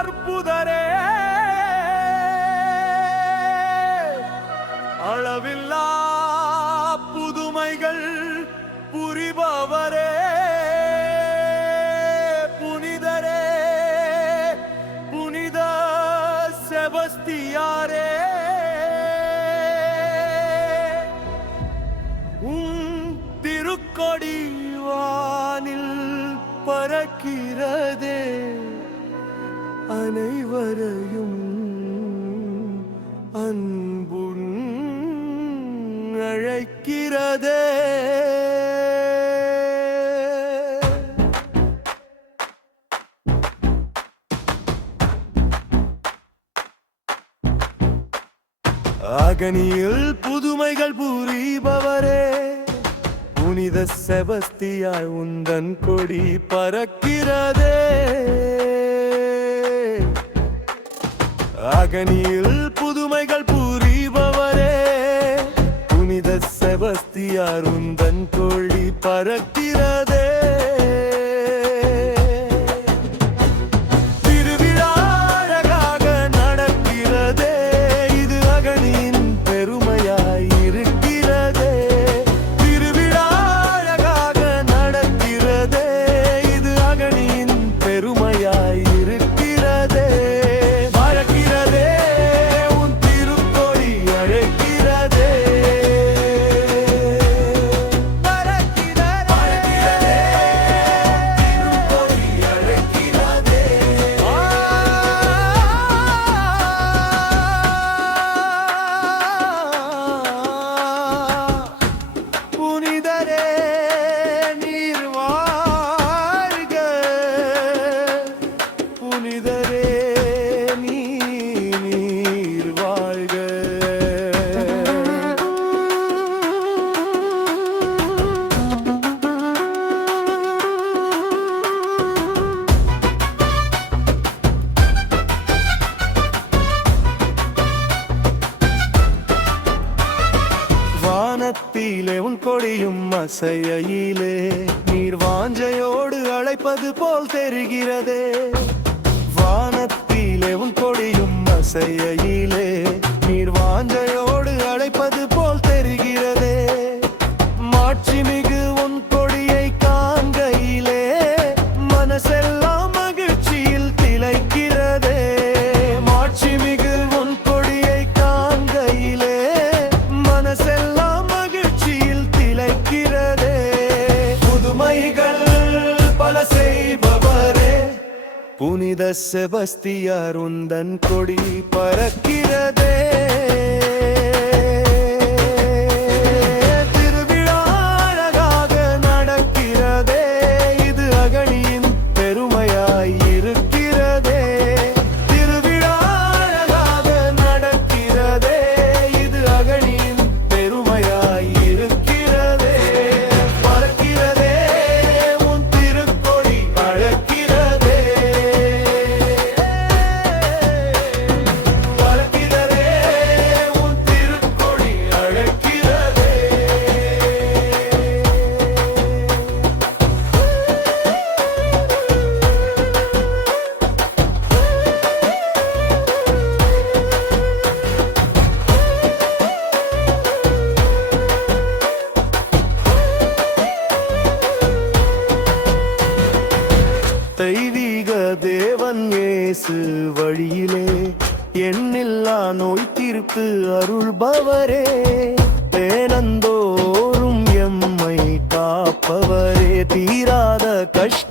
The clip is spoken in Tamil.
அற்புதரே, அளவில்லா புதுமைகள் புரிபவரே, புனிதரே, புனித செபஸ்தியாரே, திருக்கொடி வானில் பறக்கிறதே, அனைவரையும் அன்புன் அழைக்கிறதே. அகனியில் புதுமைகள் புரிபவரே, புனித செபஸ்தியாய் உந்தன் கொடி பறக்கிறதே. அகனியில் புதுமைகள் புரிபவரே, புனித செபஸ்தியார் உந்தன் கொடி பறக்கிறதே. வானத்திலே உன் கொடியும் அசையிலே, நீர் வாஞ்சையோடு அழைப்பது போல் தெரிகிறதே. வானத்திலே உன் கொடியும் அசையிலே, நீர் வாஞ்சையோடு அழைப்பது போல் தெரிகிறதே. மாட்சிமிகு உன் கொடியை காண்கையிலே, மனசெல்லாம் மகிழ்ச்சியில் திளைக்கிறதே. மாட்சிமிகு உன் கொடியை காண்கையிலே, மனசெல்லாம் மகிழ்ச்சியில் திளைக்கிறதே. புதுமைகள் பல செய்பவரே, புனித செபஸ்தியார் உந்தன் கொடி பறக்கிறதே. திருவிழா அழகாக நடக்கிறதே, இது அகனியின் பெருமையாய் இருக்கிறதே. திருவிழா அழகாக நடக்கிறதே, இது அகனியின் பெருமையாய் இருக்கிறதே. பறக்கிறதே உன் திருக்கொடி அழைக்கிறதே. பறக்கிறதே உன் திருக்கொடி அழைக்கிறதே. தெய்வீக தேவன் இயேசு வழியிலே, எண்ணில்லா நோய் தீர்ப்பு அருள்பவரே. தேனந்தோறும் எம்மை காப்பவரே, தீராத கஷ்ட